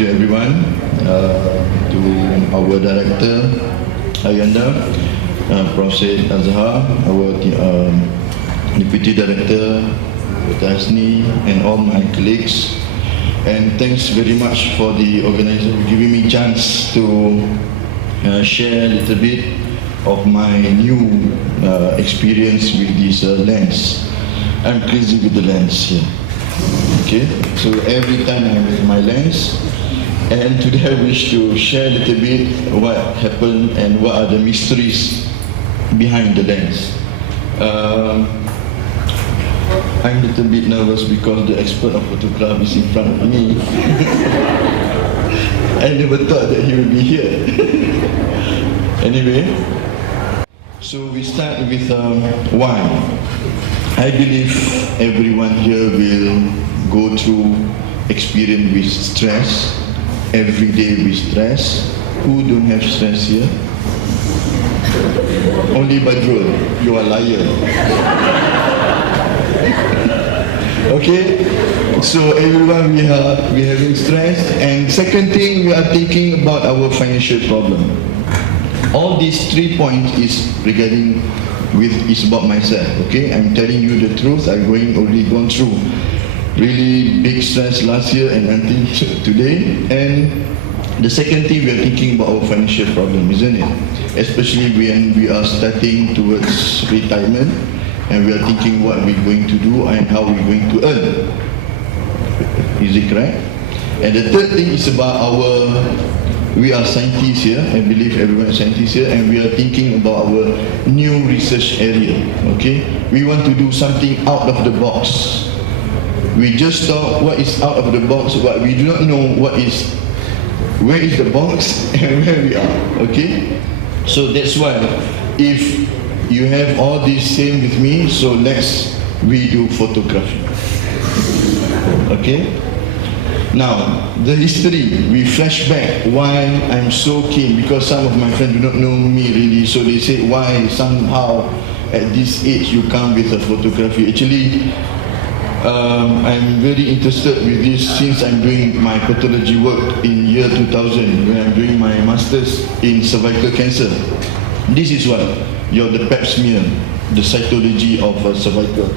to everyone, to our director, Ayanda, Prof. Azhar, our deputy director, Dr. Hasni, and all my colleagues. And thanks very much for the organizer giving me a chance to share a little bit of my new experience with this lens. I'm crazy with the lens here. Okay, so every time I'm with my lens, and today I wish to share a little bit what happened and what are the mysteries behind the lens. I'm a little bit nervous because the expert of photograph is in front of me. I never thought that he would be here. Anyway, so we start with why. I believe everyone here will go through experience with stress, every day with stress. Who don't have stress here? Only Badrul, you are liar. Okay, so everyone we having stress, and second thing we are thinking about our financial problem. All these 3 points is regarding is about myself. Okay, I'm telling you the truth. I've already gone through really big stress last year and until today. And the second thing, we are thinking about our financial problem, isn't it? Especially when we are starting towards retirement, and we are thinking what we're going to do and how we're going to earn. Is it correct? And the third thing is about we are scientists here, I believe everyone is scientists here, and we are thinking about our new research area. Okay, we want to do something out of the box. We just thought what is out of the box, but we do not know where is the box and where we are. Okay, so that's why if you have all this same with me, so let's do photography. Okay. Now, the history, we flashback why I'm so keen, because some of my friends do not know me really, so they say why somehow at this age you come with a photography. Actually, I'm very interested with this since I'm doing my pathology work in year 2000, when I'm doing my master's in cervical cancer. This is what, the pap smear, the cytology of cervical.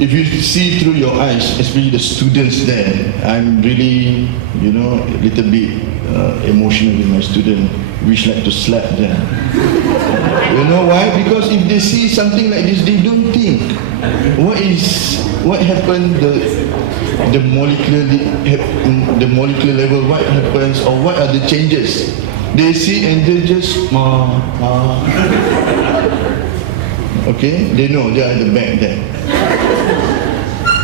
If you see through your eyes, especially the students there, I'm really, a little bit emotional with my student. Wish like to slap them. You know why? Because if they see something like this, they don't think. What happened? The molecular level. What happens, or what are the changes? They see and they just okay. They know they are at the back there.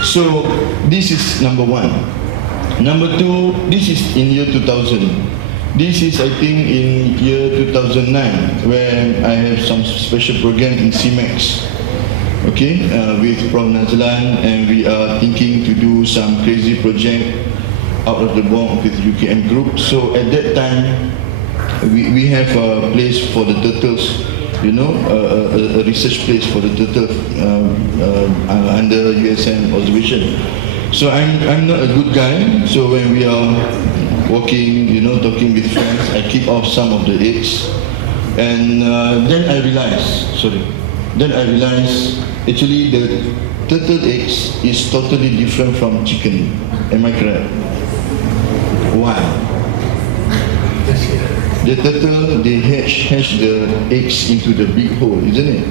So this is number one. Number two, this is in year 2000. This is, I think, in year 2009, when I have some special program in CMAX, okay, with Prof. Nazlan, and we are thinking to do some crazy project out of the box with UKM group. So at that time, we have a place for the turtles, a research place for the turtle under USM observation. So I'm not a good guy. So when we are walking, talking with friends, I keep off some of the eggs, and then I realized actually the turtle eggs is totally different from chicken. Am I correct? Why? The turtle, they hatch the eggs into the big hole, isn't it?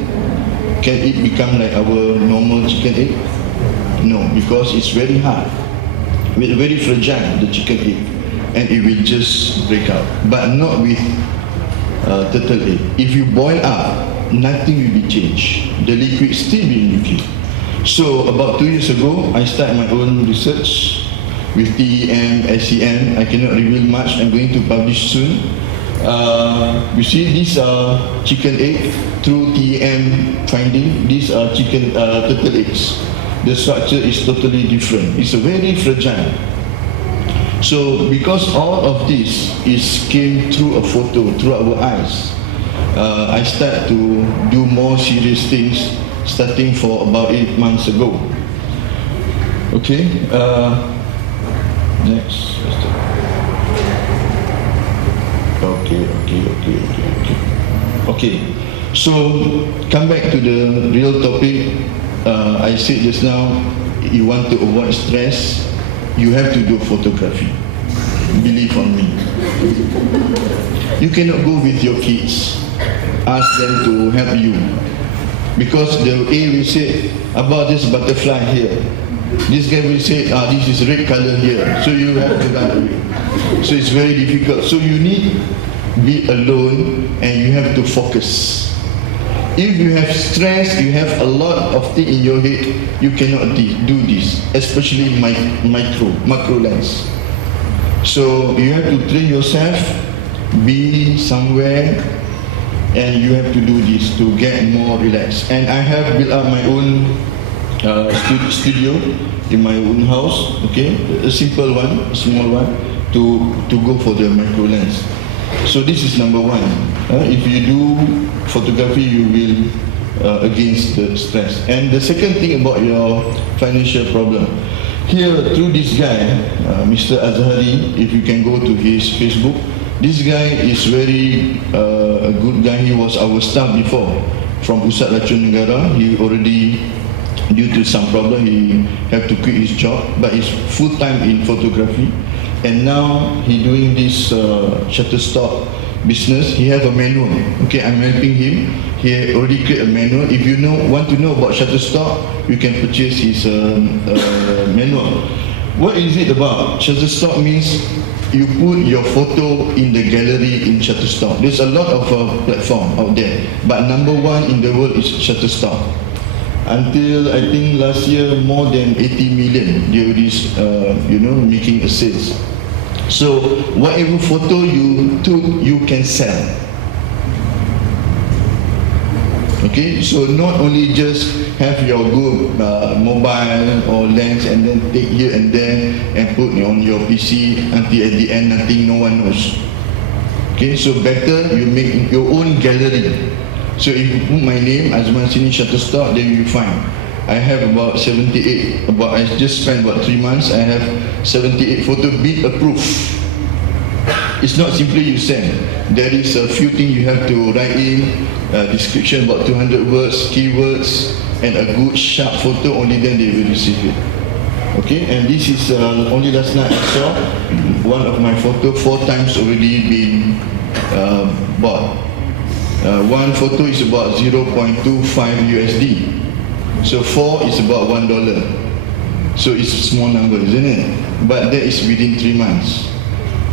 Can it become like our normal chicken egg? No, because it's very hard, very fragile, the chicken egg, and it will just break out. But not with turtle egg. If you boil up, nothing will be changed. The liquid still be liquid. So about 2 years ago, I started my own research with TEM, SEM. I cannot reveal much. I'm going to publish soon. You see, these are chicken egg through TEM finding. These are turtle eggs. The structure is totally different. It's very fragile. So because all of this came through a photo, through our eyes, I start to do more serious things starting for about 8 months ago. Okay, next. Okay, so come back to the real topic. I said just now, you want to avoid stress, you have to do photography. Believe on me. You cannot go with your kids, ask them to help you, because the A will say about this butterfly here, this guy will say this is red color here, so you have to run away. So it's very difficult. So you need be alone and you have to focus. If you have stress, you have a lot of things in your head, you cannot do this, especially macro lens. So you have to train yourself, be somewhere, and you have to do this to get more relaxed. And I have built up my own studio in my own house, okay, a simple one, a small one, to go for the macro lens. So this is number one. If you do photography, you will against the stress. And the second thing about your financial problem, here through this guy, Mr. Azhari, if you can go to his Facebook, this guy is very a good guy. He was our staff before from Pusat Racun Negara. He already, due to some problem, he had to quit his job, but he's full-time in photography. And now he doing this Shutterstock business. He have a manual. Okay, I'm helping him. He already create a manual. If you want to know about Shutterstock, you can purchase his manual. What is it about? Shutterstock means you put your photo in the gallery in Shutterstock. There's a lot of platform out there, but number one in the world is Shutterstock. Until I think last year, more than 80 million they already making a sales. So whatever photo you took, you can sell. Okay, so not only just have your good mobile or lens and then take here and there and put on your PC until at the end nothing, no one knows. Okay, so better you make your own gallery. So if you put my name, Azman Seeni Shutterstock, then you find. I have about 78, I just spent about 3 months, I have 78 photo bid approved. It's not simply you send. There is a few things you have to write in, description about 200 words, keywords, and a good sharp photo, only then they will receive it. Okay, and this is only last night I saw one of my photo 4 times already been bought. One photo is about 0.25 USD. So 4 is about $1. So it's a small number, isn't it? But that is within 3 months.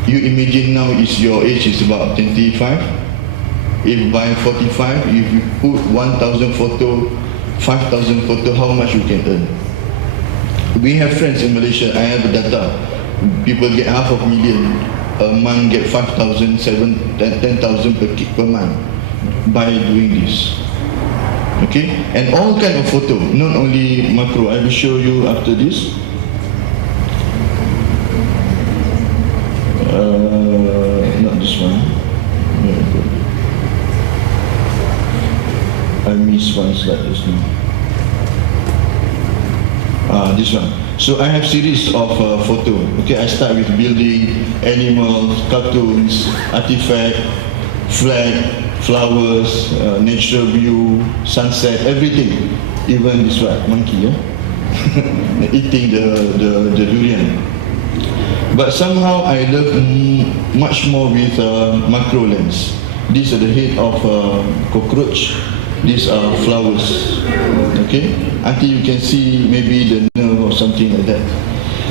You imagine now your age is about 25. If by 45, if you put 1,000 photo, 5,000 photo, how much you can earn? We have friends in Malaysia, I have data. People get $500,000 a month, get 5,000, 10,000 per month by doing this. Okay, and all kind of photo, not only macro. I will show you after this. Not this one. I missed one slide just now. This one. So I have series of photo. Okay, I start with building, animals, cartoons, artifact, flag, flowers, natural view, sunset, everything. Even this one, monkey, eating the durian. But somehow I love much more with macro lens. These are the head of cockroach. These are flowers. Okay, until you can see maybe the nerve or something like that.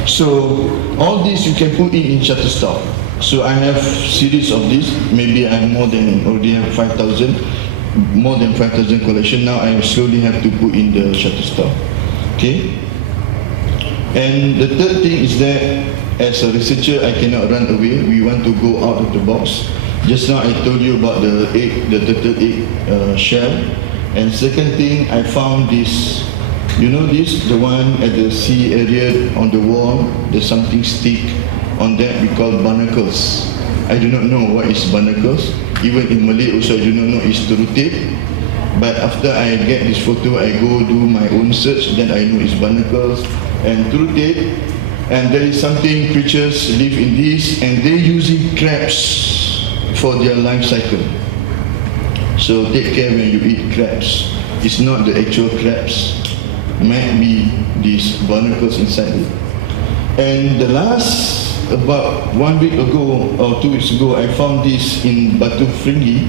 So all this you can put in Shutterstock. So I have series of this. Maybe I'm already have 5,000, more than 5,000 collection. Now I slowly have to put in the Shutterstock. Okay. And the third thing is that as a researcher, I cannot run away. We want to go out of the box. Just now I told you about the turtle egg shell. And second thing, I found this. You know this, the one at the sea area on the wall. There's something stick on that we call barnacles. I do not know what is barnacles. Even in Malay also I do not know is turutip. But after I get this photo, I go do my own search. Then I know it's barnacles and turutip. And there is something creatures live in this, and they're using crabs for their life cycle. So take care when you eat crabs. It's not the actual crabs. Might be these barnacles inside it. And the last, about 1 week ago or 2 weeks ago, I found this in Batu Fringi,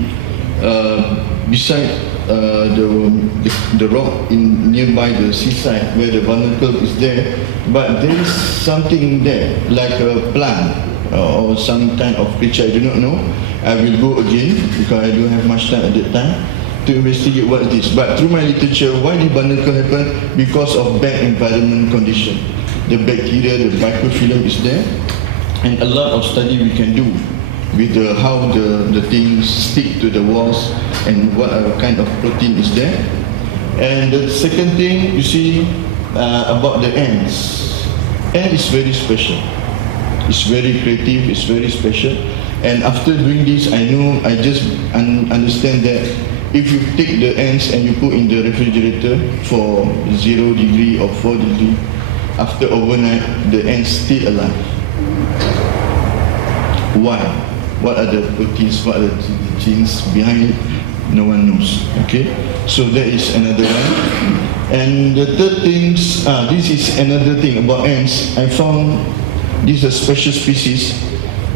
beside the rock nearby the seaside where the barnacle is there. But there is something there, like a plant or some kind of creature, I do not know. I will go again because I don't have much time at that time to investigate what it is. But through my literature, why did barnacle happen? Because of bad environment condition. The bacteria, the microfilm is there, and a lot of study we can do with how the things stick to the walls and what kind of protein is there. And the second thing, you see, about the ants. Ant is very special. It's very creative, it's very special. And after doing this, I know, I just understand that if you take the ants and you put in the refrigerator for 0 degree or 4 degree, after overnight, the ants still alive. Why? What are the proteins, what are the genes behind it? No one knows. Okay, so that is another one. And the third thing, this is another thing about ants. I found this is a special species.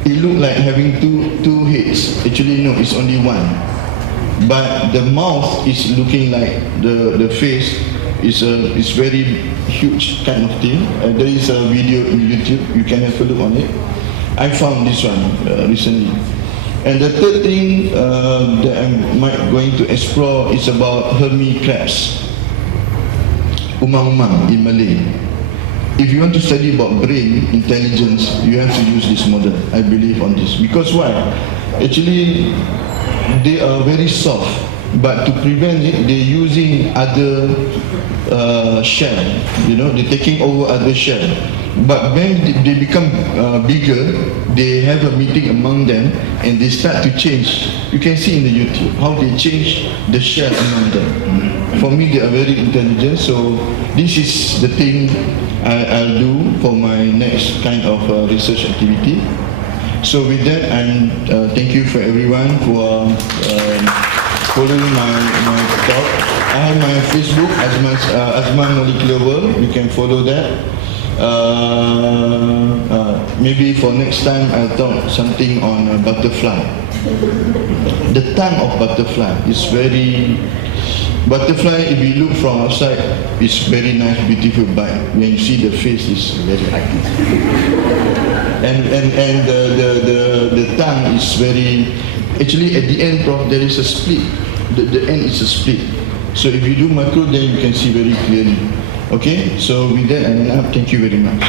It looked like having two heads. Actually, no, it's only one. But the mouth is looking like the face is very huge kind of thing. There is a video in YouTube. You can have a look on it. I found this one recently. And the third thing that I'm going to explore is about Hermit crabs, umang-umang in Malay. If you want to study about brain intelligence, you have to use this model. I believe on this. Because why? Actually, they are very soft. But to prevent it, they're using other shell. You know, they're taking over other shell. But when they become bigger, they have a meeting among them and they start to change. You can see in the YouTube how they change the shell among them. For me, they are very intelligent. So this is the thing I'll do for my next kind of research activity. So with that, I'm thank you for everyone for following my talk. I have my Facebook, Azman Molecular World. You can follow that. Maybe for next time I'll talk something on butterfly. The tongue of butterfly is very... Butterfly, if you look from outside, it's very nice, beautiful, but when you see the face, it's very ugly. And the tongue is very... Actually, at the end, Prof, there is a split. The end is a split. So if you do macro, then you can see very clearly. Okay, so with that, I end up. Thank you very much.